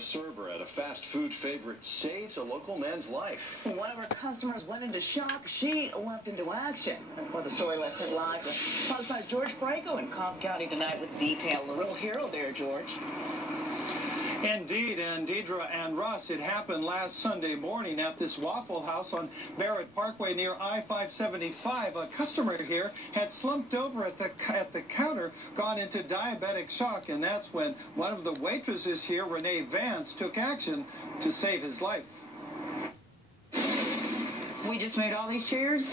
Server at a fast food favorite saves a local man's life. One of our customers went into shock. She leapt into action. Before the story left it live with Fox George Franco in Cobb County tonight with detail. The real hero there, George. Indeed, and Deidre and Russ, it happened last Sunday morning at this Waffle House on Barrett Parkway near I-575. A customer here had slumped over at the counter, gone into diabetic shock, and that's when one of the waitresses here, Renee Vance, took action to save his life. We just moved all these chairs.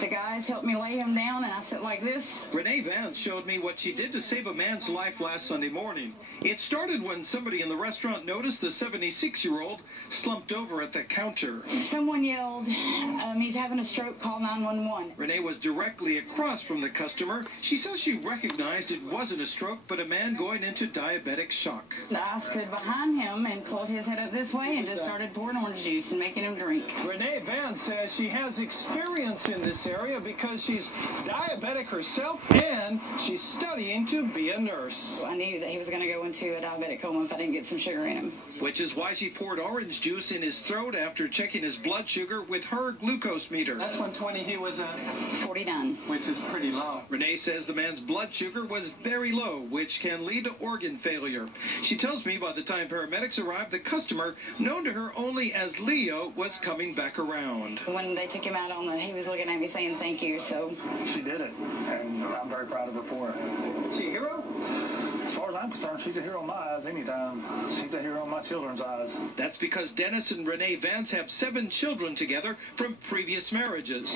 The guys helped me lay him down, and I sit like this. Renee Vance showed me what she did to save a man's life last Sunday morning. It started when somebody in the restaurant noticed the 76-year-old slumped over at the counter. Someone yelled, he's having a stroke, call 911. Renee was directly across from the customer. She says she recognized it wasn't a stroke, but a man going into diabetic shock. I stood behind him and pulled his head up this way and just started pouring orange juice and making him drink. Renee Vance says she has experience in this area because she's diabetic herself and she's studying to be a nurse. I knew that he was going to go into a diabetic coma if I didn't get some sugar in him. Which is why she poured orange juice in his throat after checking his blood sugar with her glucose meter. That's 120, he was at 49. Which is pretty low. Renee says the man's blood sugar was very low, which can lead to organ failure. She tells me by the time paramedics arrived, the customer, known to her only as Leo, was coming back around. When they took him out he was looking at me saying thank you, so. She did it, and I'm very proud of her for it. Is she a hero? As far as I'm concerned, she's a hero in my eyes anytime. She's a hero in my children's eyes. That's because Dennis and Renee Vance have 7 children together from previous marriages.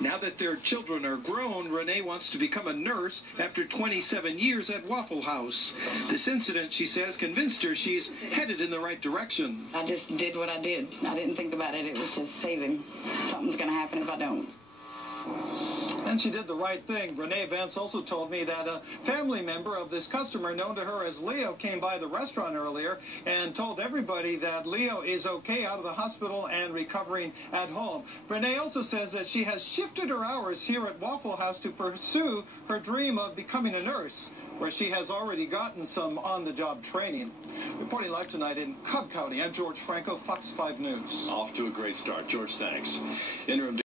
Now that their children are grown, Renee wants to become a nurse after 27 years at Waffle House. This incident, she says, convinced her she's headed in the right direction. I just did what I did. I didn't think about it. It was just saving. Something's going to happen if I don't. And she did the right thing. Renee Vance also told me that a family member of this customer, known to her as Leo, came by the restaurant earlier and told everybody that Leo is okay out of the hospital and recovering at home. Renee also says that she has shifted her hours here at Waffle House to pursue her dream of becoming a nurse, where she has already gotten some on-the-job training. Reporting live tonight in Cobb County, I'm George Franco, Fox 5 News. Off to a great start. George, thanks. Interim